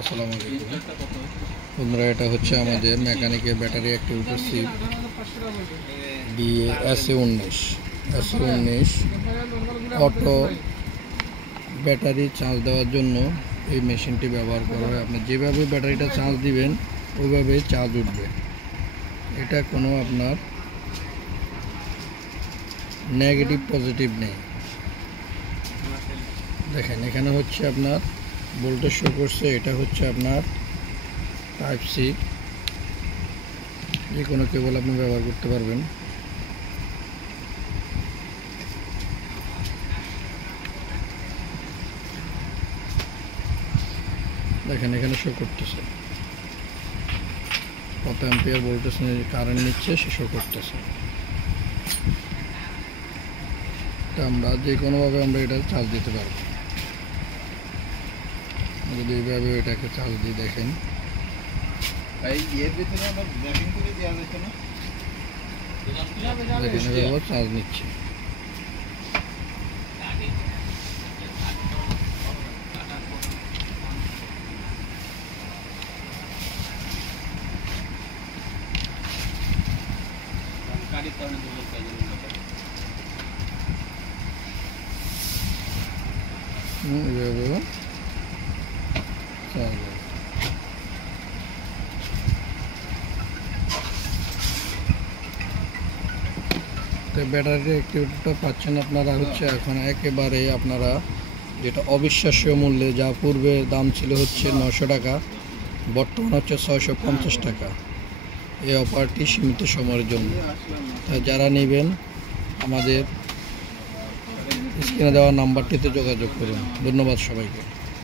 আসসালামু আলাইকুম বন্ধুরা, এটা হচ্ছে আমাদের মেকানিকের ব্যাটারি অ্যাক্টিভেটর সিপ BA-19 অটো ব্যাটারি চার্জ দেওয়ার জন্য এই মেশিনটি ব্যবহার করা হয়। আপনি যেভাবে ব্যাটারিটা চার্জ দিবেন ওইভাবে চার্জ উঠবে। এটা কোনো আপনার নেগেটিভ পজিটিভ নেই। দেখেন এখানে হচ্ছে আপনার ভোল্টেজ শো করছে, এটা হচ্ছে আপনার টাইপ সি, যে কোনো কেবল আপনি ব্যবহার করতে পারবেন। দেখেন এখানে শো করতেছে কত অ্যাম্পিয়ার ভোল্টেজ কারেন্ট নিচ্ছে, সে শো করতেছে। আমরা যে কোনোভাবে আমরা এটা চার্জ দিতে পারবো। যদি এইভাবে এটাকে চার্জ দিয়ে দেখেন, চার্জ নিচ্ছে। এইভাবে চার্জ ব্যাটারি অ্যাক্টিভিটিটা পাচ্ছেন আপনারা হচ্ছে এখন একেবারে আপনারা যেটা অবিশ্বাস্য মূল্যে, যা পূর্বে দাম ছিল হচ্ছে 900 টাকা, বর্তমান হচ্ছে 650 টাকা। এই অফারটি সীমিত সময়ের জন্য। তাই যারা নেবেন আমাদের স্ক্রিনে দেওয়া নাম্বারটিতে যোগাযোগ করুন। ধন্যবাদ সবাইকে।